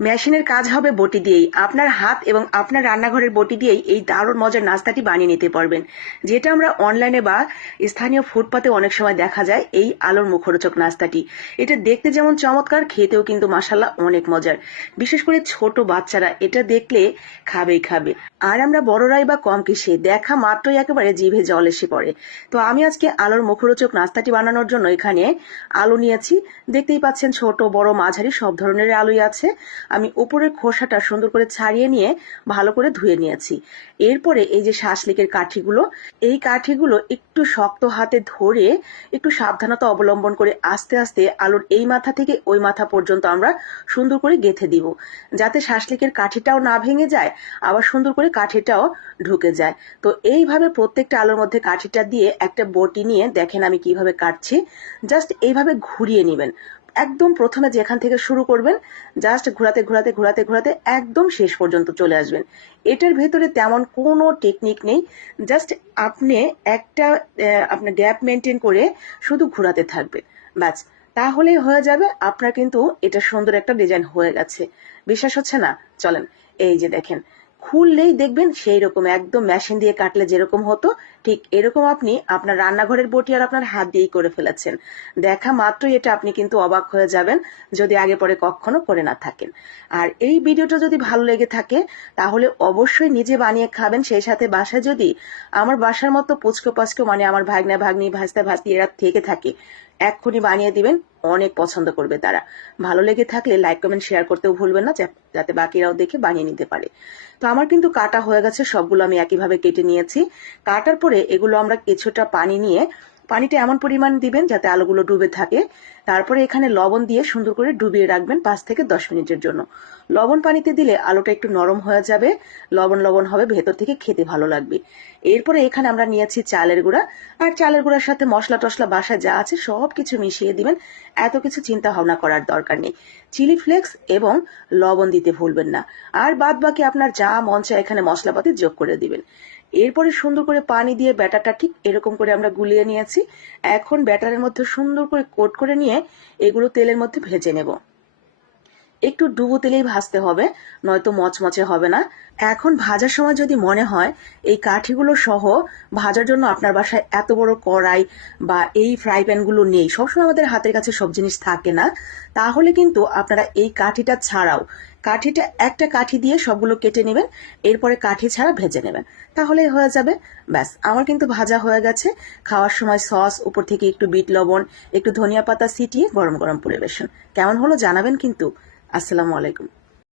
মেশিনের কাজ হবে বটি দিয়েই। আপনার হাত এবং আপনার রান্নাঘরের বটি দিয়েই এই দারুণ মজার নাস্তাটি বানিয়ে নিতে পারবেন, যেটা আমরা অনলাইনে বা স্থানীয় ফুটপাতে অনেক সময় দেখা যায়। এই আলুর মুখরোচক নাস্তাটি, এটা দেখতে যেমন চমৎকার, খেতেও কিন্তু মাশাআল্লাহ অনেক মজার। বিশেষ করে ছোট বাচ্চারা এটা দেখলে খাবেই খাবে। আর আমরা বড়রাই বা কম কিসে, দেখা মাত্রই একেবারে জিভে জল এসে পড়ে। তো আমি আজকে আলুর মুখরোচক নাস্তাটি বানানোর জন্য এখানে আলু নিয়েছি। দেখতেই পাচ্ছেন ছোট বড় মাঝারি সব ধরনের আলুই আছে। আমি উপরের খোসাটা সুন্দর করে ছাড়িয়ে নিয়ে ভালো করে ধুয়ে নিয়েছি। এরপরে এই যে শাসলিকের কাঠিগুলো, এই কাঠিগুলো একটু শক্ত হাতে ধরে একটু সাবধানতা অবলম্বন করে আস্তে আস্তে আলুর এই মাথা থেকে ওই মাথা পর্যন্ত আমরা সুন্দর করে গেঁথে দিব, যাতে শাসলিকের কাঠিটাও না ভেঙে যায়, আবার সুন্দর করে কাঠিটাও ঢুকে যায়। তো এইভাবে প্রত্যেকটা আলুর মধ্যে কাঠিটা দিয়ে একটা বটি নিয়ে দেখেন আমি কিভাবে কাটছি। জাস্ট এইভাবে ঘুরিয়ে নেবেন। একদম প্রথমে যেখান থেকে শুরু করবেন জাস্ট ঘোরাতে ঘোরাতে ঘোরাতে ঘোরাতে একদম শেষ পর্যন্ত চলে আসবেন। এটার ভেতরে তেমন কোনো টেকনিক নেই। জাস্ট আপনি একটা আপনার গ্যাপ মেনটেন করে শুধু ঘোরাতে থাকবেন, ব্যাস। তাহলেই হয়ে যাবে আপনার কিন্তু এটা সুন্দর একটা ডিজাইন হয়ে গেছে। বিশ্বাস হচ্ছে না? চলেন, এই যে দেখেন, খুললেই দেখবেন সেই রকম একদম মেশিন দিয়ে কাটলে যেরকম হতো ঠিক এরকম আপনি আপনার রান্নাঘরের বটি আর আপনার হাত দিয়েই করে ফেলেছেন। দেখা মাত্রই এটা আপনি কিন্তু অবাক হয়ে যাবেন, যদি আগে পরে কখনো করে না থাকেন। আর এই ভিডিওটা যদি ভালো লেগে থাকে তাহলে অবশ্যই নিজে বানিয়ে খাবেন। সেই সাথে বাসায় যদি আমার বাসার মতো পুচকো পাচকো মানে আমার ভাগনা ভাগ্নি ভাস্তা ভাস্তি এরা থেকে থাকে, এক্ষুনি বানিয়ে দিবেন, অনেক পছন্দ করবে তারা। ভালো লেগে থাকলে লাইক কমেন্ট শেয়ার করতেও ভুলবেন না, যাতে বাকিরাও দেখে বানিয়ে নিতে পারে। তো আমার কিন্তু কাটা হয়ে গেছে, সবগুলো আমি একইভাবে কেটে নিয়েছি। কাটার পরে এগুলো আমরা কিছুটা পানি নিয়ে, পানিটা এমন পরিমাণ দিবেন যাতে আলুগুলো ডুবে থাকে। তারপরে এখানে লবণ দিয়ে সুন্দর করে ডুবিয়ে রাখবেন 5 থেকে 10 মিনিটের জন্য। লবণ পানিতে দিলে আলুটা একটু নরম হয়ে যাবে, লবণ লবণ হবে, ভেতর থেকে খেতে ভালো লাগবে। এরপরে এখানে আমরা নিয়েছি চালের গুঁড়া, আর চালের গুঁড়ার সাথে মশলা টশলা বাসায় যা আছে সব কিছু মিশিয়ে দিবেন। এত কিছু চিন্তা ভাবনা করার দরকার নেই। চিলি ফ্লেক্স এবং লবণ দিতে ভুলবেন না। আর বাদ বাকি আপনার যা মন চায় এখানে মশলাপাতি যোগ করে দিবেন। এরপরে সুন্দর করে পানি দিয়ে ব্যাটারটা ঠিক এরকম করে আমরা গুলিয়ে নিয়েছি। এখন ব্যাটারের মধ্যে সুন্দর করে কোট করে নিয়ে এগুলো তেলের মধ্যে ভেজে নেব। একটু ডুবো তেলেই ভাজতে হবে, নয়তো মচমচে হবে না। এখন ভাজার সময় যদি মনে হয় এই কাঠিগুলো সহ ভাজার জন্য আপনার বাসায় এত বড় কড়াই বা এই ফ্রাই প্যানগুলো নেই, সবসময় আমাদের হাতের কাছে সব জিনিস থাকে না, তাহলে কিন্তু আপনারা এই কাঠিটা ছাড়াও, কাঠিটা একটা কাঠি দিয়ে সবগুলো কেটে নেবেন, এরপরে কাঠি ছাড়া ভেজে নেবেন, তাহলেই হয়ে যাবে। ব্যাস, আমার কিন্তু ভাজা হয়ে গেছে। খাওয়ার সময় সস, উপর থেকে একটু বিট লবণ, একটু ধনিয়া পাতা ছিটিয়ে গরম গরম পরিবেশন। কেমন হলো জানাবেন কিন্তু। আসসালামু আলাইকুম।